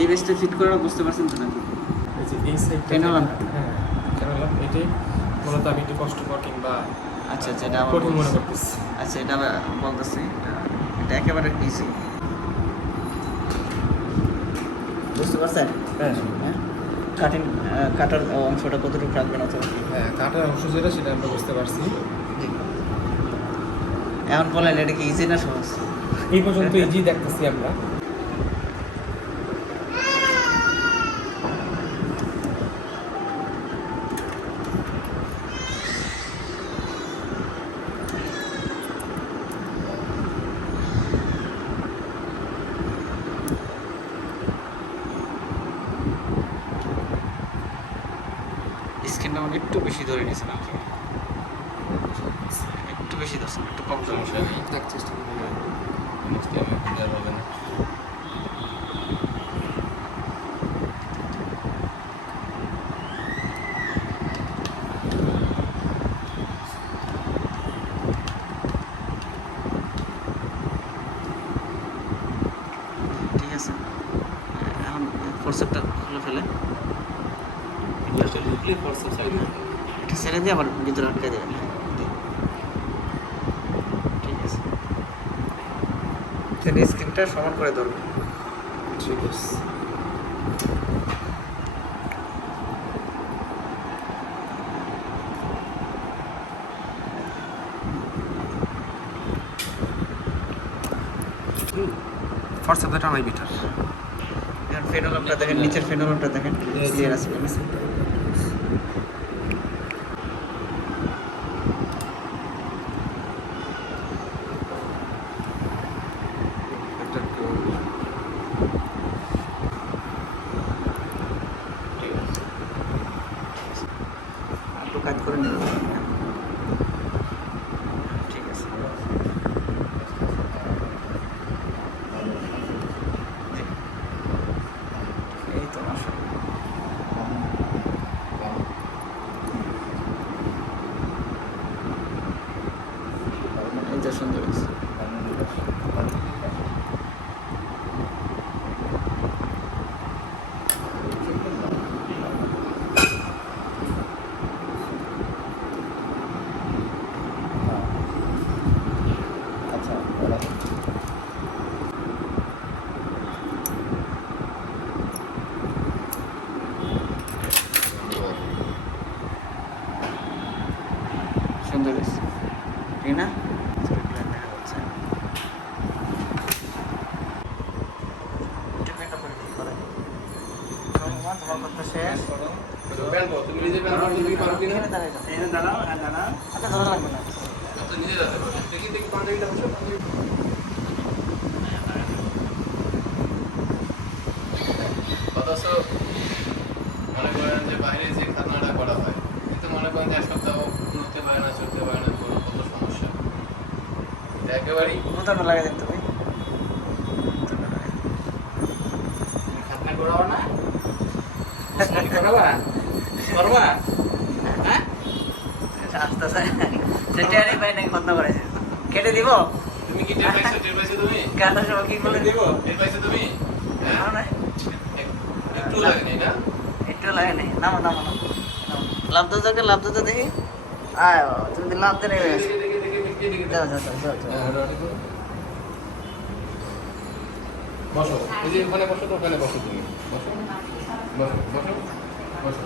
ডিভাইসটা ফিট করার বুঝতে পারছেন তো নাকি? এই এই সাইডটা Cannon হ্যাঁ ল্যাম্প মূলত আমি একটু কষ্টকর কিংবা আচ্ছা আচ্ছা এটা কঠিন মনে করতেছি। আচ্ছা এটা বলতেছি এটা- এটা একেবারে ইজি বুঝতে পারছেন? হ্যাঁ। হ্যাঁ? কাটিং কাটার অংশটা কতটুকু রাখবেন অথবা হ্যাঁ কাটার অংশ যেটা সেটা আমরা বুঝতে পারছি। এখন বলেন এটা কি ইজি না সহজ? এই পর্যন্ত ইজি দেখতেছি আমরা। স্ক্রিনটা আমার একটু বেশি ধরে নিয়েছেন আর একটু বেশি ধরছেন একটু কম দেখ চেষ্টা করি ঠিক আছে। এখন ফোরসেপটা খুলে ফেলে। এটা ছেড়ে দিয়ে আবার ভিতরে আটকে দেবেন ঠিক আছে। স্ক্রিনটা সমান করে ধরবেন ঠিক আছে। ফর্সাপটা টানাই বেটার ফেনোলমটা দেখেন নিচের ফেনোলমটা দেখেন ক্লিয়ার আছে কাজ করে নিন ঠিক আছে জি। এই তো মাসা এই যে সুন্দর হয়েছে সুন্দর হয়েছে ঠিক না দেখা যাচ্ছে টিফিনটা করে দিই, করে দিই। তোমার তোমার কথা শেষ এখানে দাঁড়াই যাও। আচ্ছা ধরা লাগবে না দেখি দেখি অথচ মনে করেন যে বাইরে যে খাতনাটা করা হয় কিন্তু মনে করেন যে এক সপ্তাহ নড়তে পারে না চলতে পারে না কোনো কত সমস্যা এটা একেবারেই বোতামটা লাগাই তুমি খাতনা না? করাবা? করবা? হ্যাঁ? আস্তে আস্তে। সেটা আরে নাকি বন্ধ করেছে কেটে দিব? তুমি কি টের পাইছো? টের পাইছো তুমি? কি বলে? দিব? টের পাইছো তুমি? হ্যাঁ? একটু লাগেনি না? একটু লাগে নাই। নামো নামো নামো। নামো। লাভ তো লাভ দেখি। আয় তুমি লাভ তো নেবে যাও যাও যাও যাও। বসো এই যে ওখানে বসো তো ওখানে বসো তুমি। বসো। বসো বসো বসো.